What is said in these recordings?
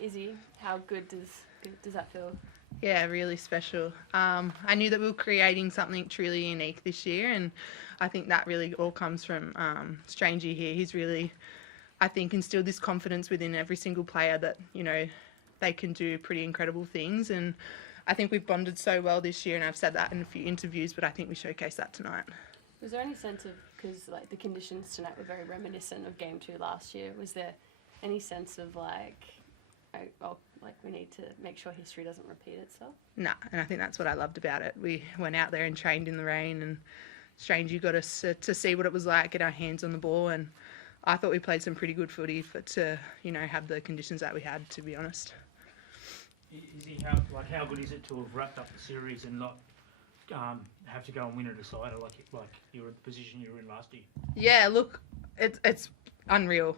Izzy, how good does that feel? Yeah, really special. I knew that we were creating something truly unique this year, and I think that really all comes from Strangey here. He's really, I think, instilled this confidence within every single player that, they can do pretty incredible things. And I think we've bonded so well this year, and I've said that in a few interviews, but I think we showcased that tonight. Was there any sense of, because the conditions tonight were very reminiscent of Game 2 last year, was there any sense of we need to make sure history doesn't repeat itself? Nah, and I think that's what I loved about it. We went out there and trained in the rain, and Strangey got us to see what it was like, get our hands on the ball, and I thought we played some pretty good footy to have the conditions that we had, to be honest. How good is it to have wrapped up the series and not have to go and win a decider like you were in the position you were in last year? Yeah, look, it's unreal.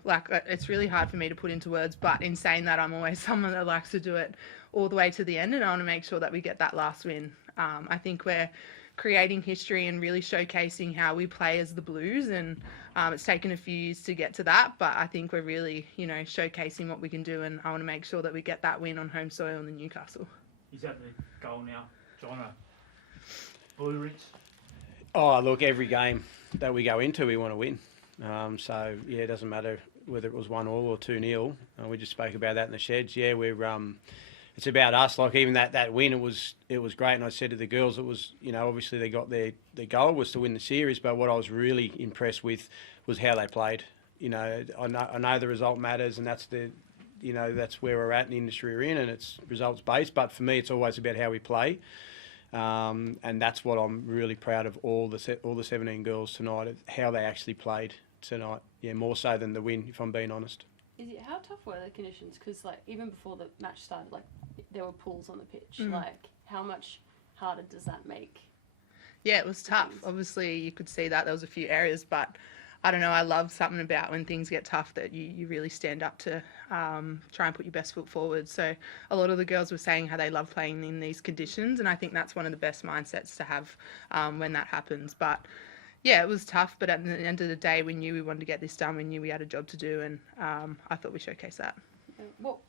It's really hard for me to put into words, but in saying that, I'm always someone that likes to do it all the way to the end, and I want to make sure that we get that last win. I think we're creating history and really showcasing how we play as the Blues, and it's taken a few years to get to that, but I think we're really, showcasing what we can do, and I want to make sure that we get that win on home soil in Newcastle. Is that the goal now, John? Blue rinse? Oh, look, every game that we go into, we want to win. So, yeah, it doesn't matter whether it was 1-1 or 2-0. We just spoke about that in the sheds. Yeah, it's about us. Like, even that win, it was great. And I said to the girls, it was, obviously they got their goal was to win the series, but what I was really impressed with was how they played. I know the result matters, and that's that's where we're at in the industry we're in, and it's results based. But for me, it's always about how we play. And that's what I'm really proud of all the 17 girls tonight, how they actually played tonight. Yeah, more so than the win, if I'm being honest. How tough were the conditions? Because even before the match started, there were pools on the pitch. How much harder does that make? Yeah, it was tough. Obviously, you could see that there was a few areas, but I don't know, I love something about when things get tough that you really stand up to try and put your best foot forward. So a lot of the girls were saying how they love playing in these conditions, and I think that's one of the best mindsets to have when that happens. But yeah, it was tough, but at the end of the day, we knew we wanted to get this done. We knew we had a job to do, and I thought we showcased that. What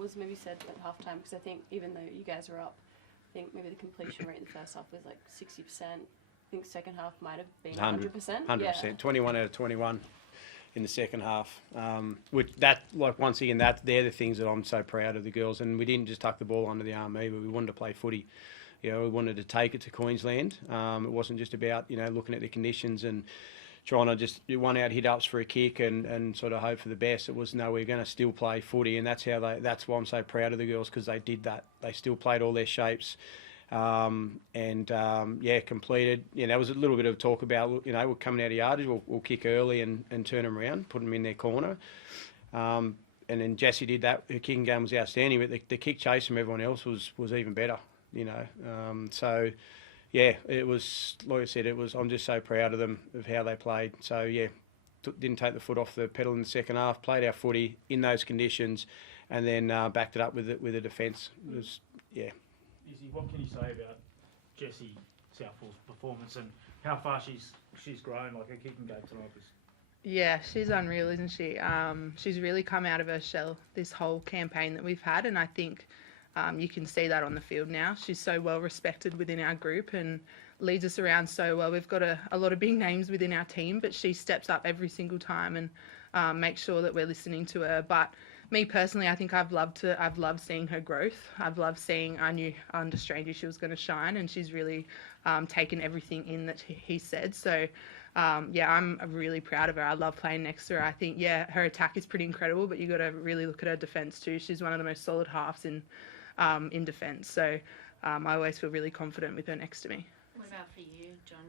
was maybe said at halftime? Because I think even though you guys were up, I think maybe the completion rate in the first half was 60%. I think second half might have been 100%. 100%. Yeah. 21 out of 21 in the second half. Once again, they're the things that I'm so proud of the girls. And we didn't just tuck the ball under the arm either. We wanted to play footy. We wanted to take it to Queensland. It wasn't just about, looking at the conditions and trying to just do one out hit ups for a kick and sort of hope for the best. It was, no, we're going to still play footy. And that's why I'm so proud of the girls, because they did that. They still played all their shapes. Completed. There was a little bit of talk about, we're coming out of yardage, we'll kick early and turn them around, put them in their corner. And then Jessie did that. Her kicking game was outstanding, but the kick chase from everyone else was even better, it was, like I said, I'm just so proud of them, of how they played. So, didn't take the foot off the pedal in the second half, played our footy in those conditions, and then backed it up with a defence. It was, Izzy, what can you say about Jessie Southall's performance and how far she's grown? Her kicking game tonight was... Yeah, she's unreal, isn't she? She's really come out of her shell this whole campaign that we've had, and I think you can see that on the field now. She's so well respected within our group and leads us around so well. We've got a lot of big names within our team, but she steps up every single time and makes sure that we're listening to her. But me personally, I think I've loved seeing her growth. I've loved seeing, I knew under Strangey she was going to shine, and she's really taken everything in that he said. So, I'm really proud of her. I love playing next to her. I think, her attack is pretty incredible, but you got to really look at her defence too. She's one of the most solid halves in defence. So, I always feel really confident with her next to me. What about for you, John?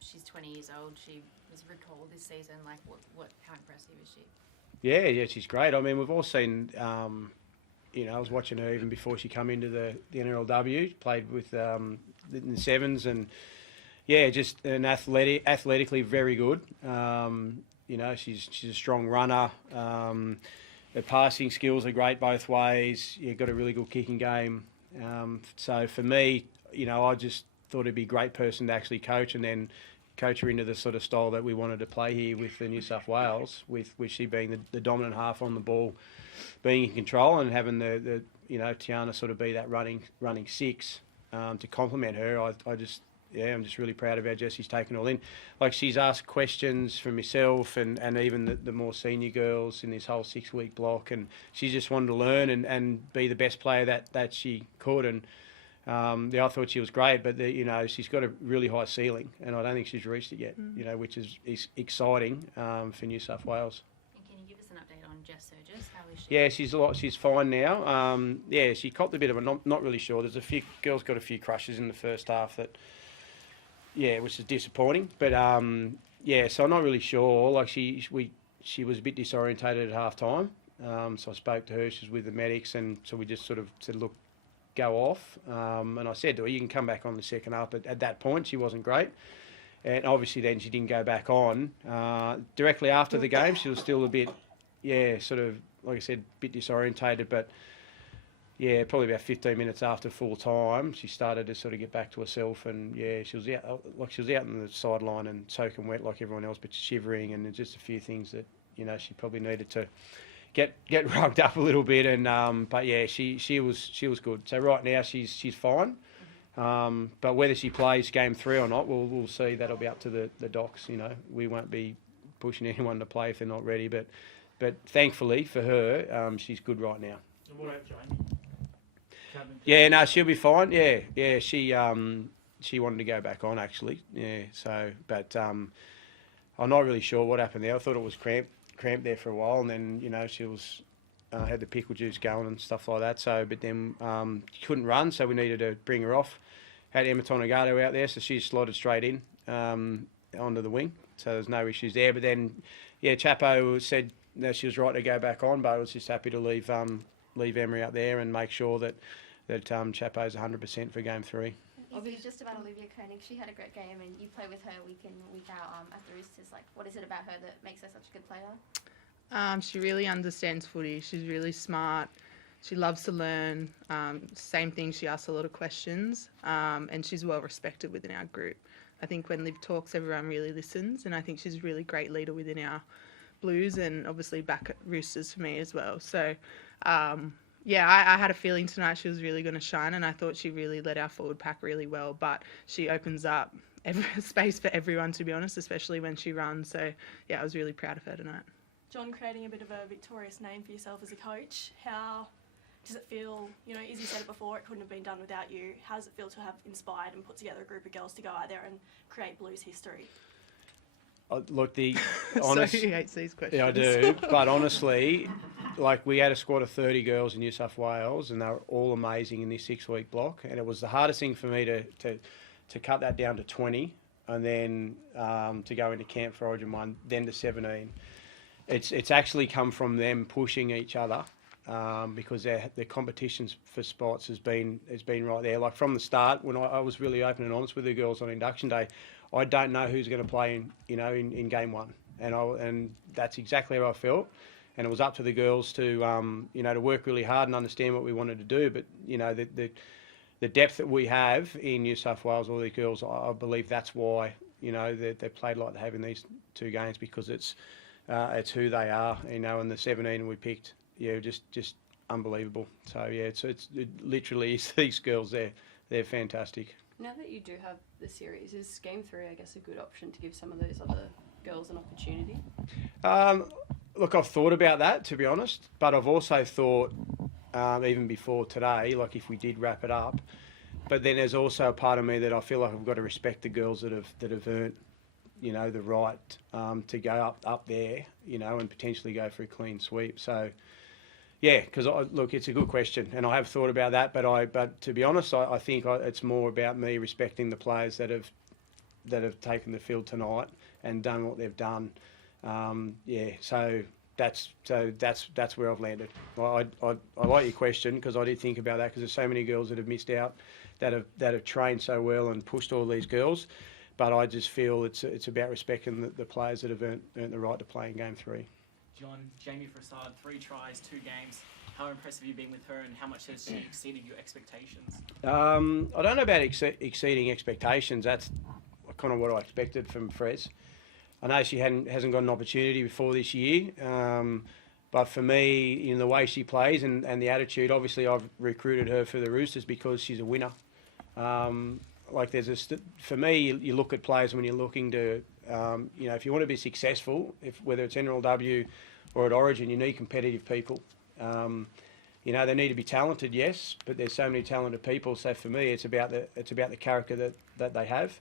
She's 20 years old. She was recalled this season. How impressive is she? Yeah, she's great. I mean, we've all seen, I was watching her even before she come into the NRLW, played with in the sevens, and just an athletically very good. She's a strong runner. Her passing skills are great both ways. Got a really good kicking game. So for me, I just thought it'd be a great person to actually coach, and then coach her into the sort of style that we wanted to play here with the New South Wales, with she being the dominant half on the ball, being in control and having the Tiana sort of be that running six to complement her. I'm just really proud of how Jessie's taken it all in. Like, she's asked questions from myself and even the more senior girls in this whole 6-week block, and she just wanted to learn and be the best player that she could. And I thought she was great, but she's got a really high ceiling, and I don't think she's reached it yet. Which is exciting for New South Wales. And can you give us an update on Jess Surges? How is she? Yeah, she's fine now. She copped a bit of not really sure. There's a few girls got a few crushes in the first half that, which is disappointing. But so I'm not really sure. Like, she was a bit disorientated at half time. So I spoke to her. She was with the medics, and so we just sort of said, look, go off. And I said to her, you can come back on the second half. But at that point, she wasn't great. And obviously then she didn't go back on. Directly after the game, she was still a bit, sort of, like I said, a bit disorientated. But, probably about 15 minutes after full time, she started to sort of get back to herself. And, she was out, on the sideline and soaking wet like everyone else, but shivering, and just a few things that, she probably needed to get rugged up a little bit. And but she was good. So right now she's fine. But whether she plays game 3 or not, we'll see. That'll be up to the docs. We won't be pushing anyone to play if they're not ready. But thankfully for her, she's good right now. And what about Jamie? Yeah, no, she'll be fine. Yeah, she wanted to go back on actually. Yeah, so but I'm not really sure what happened there. I thought it was cramped there for a while, and then she was had the pickle juice going and stuff like that. So, but then she couldn't run, so we needed to bring her off. Had Emma Tonagato out there, so she slotted straight in onto the wing. So there's no issues there. But then, Chapo said that she was right to go back on, but I was just happy to leave Emery out there and make sure that Chapo's 100% for game 3. Obviously, just about Olivia Koenig, she had a great game, and you play with her week in, week out at the Roosters. Like, what is it about her that makes her such a good player? She really understands footy. She's really smart. She loves to learn. Same thing, she asks a lot of questions, and she's well respected within our group. I think when Liv talks, everyone really listens, and I think she's a really great leader within our Blues, and obviously back at Roosters for me as well. So, I had a feeling tonight she was really going to shine, and I thought she really led our forward pack really well, but she opens up space for everyone, to be honest, especially when she runs. So, I was really proud of her tonight. John, creating a bit of a victorious name for yourself as a coach, how does it feel, Izzy said it before, it couldn't have been done without you. How does it feel to have inspired and put together a group of girls to go out there and create Blues history? Look, honest, so he hates these questions. Yeah, I do. But honestly, like, we had a squad of 30 girls in New South Wales, and they were all amazing in this 6-week block. And it was the hardest thing for me to cut that down to 20, and then to go into camp for Origin 1, then to 17. It's actually come from them pushing each other, because their competitions for spots has been right there. Like, from the start, when I was really open and honest with the girls on induction day, I don't know who's going to play in game 1, and that's exactly how I felt. And it was up to the girls to to work really hard and understand what we wanted to do. But the depth that we have in New South Wales, all the girls, I believe that's why they played like they have in these 2 games, because it's who they are. And the 17 we picked, just unbelievable. So it literally is these girls. They're fantastic. Now that you do have the series, is game 3, I guess, a good option to give some of those other girls an opportunity? Look, I've thought about that, to be honest, but I've also thought, even before today, like, if we did wrap it up, but then there's also a part of me that I feel like I've got to respect the girls that have earned, the right to go up there, and potentially go for a clean sweep. So, because look, it's a good question, and I have thought about that. But to be honest, I think it's more about me respecting the players that have taken the field tonight and done what they've done. So that's where I've landed. I like your question, because I did think about that, because there's so many girls that have missed out, that have trained so well and pushed all these girls. But I just feel it's about respecting the players that have earned the right to play in game 3. John, Jamie Frassard, 3 tries, 2 games. How impressive have you been with her, and how much has she exceeded your expectations? I don't know about exceeding expectations. That's kind of what I expected from Frez. I know she hasn't got an opportunity before this year, but for me, in the way she plays and the attitude, obviously I've recruited her for the Roosters because she's a winner. For me, you look at players when you're looking to, if you want to be successful, whether it's NRLW or at Origin, you need competitive people. They need to be talented, yes, but there's so many talented people. So for me, it's about the character that they have.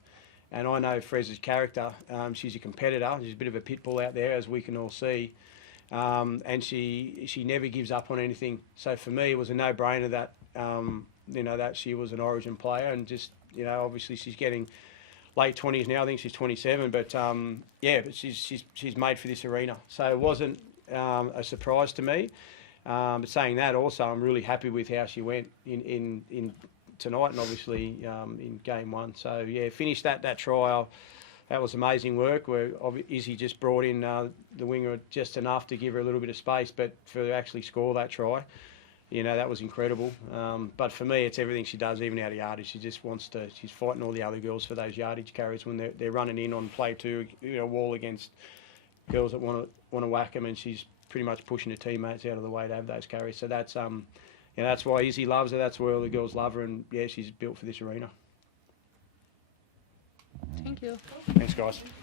And I know Frez's character. She's a competitor. She's a bit of a pit bull out there, as we can all see. And she never gives up on anything. So for me, it was a no-brainer that that she was an Origin player, and just obviously she's getting late 20s now. I think she's 27, but but she's made for this arena. So it wasn't a surprise to me. But saying that, also I'm really happy with how she went in tonight, and obviously in game 1. So yeah, finished that trial. That was amazing work. Where Izzy just brought in the winger just enough to give her a little bit of space, but for her to actually score that try, that was incredible. But for me, it's everything she does, even out of yardage. She just wants to. She's fighting all the other girls for those yardage carries when they're running in on play 2, wall against girls that want to whack them, and she's pretty much pushing her teammates out of the way to have those carries. So that's that's why Izzy loves her. That's why all the girls love her, and yeah, she's built for this arena. Thank you. Thanks, guys.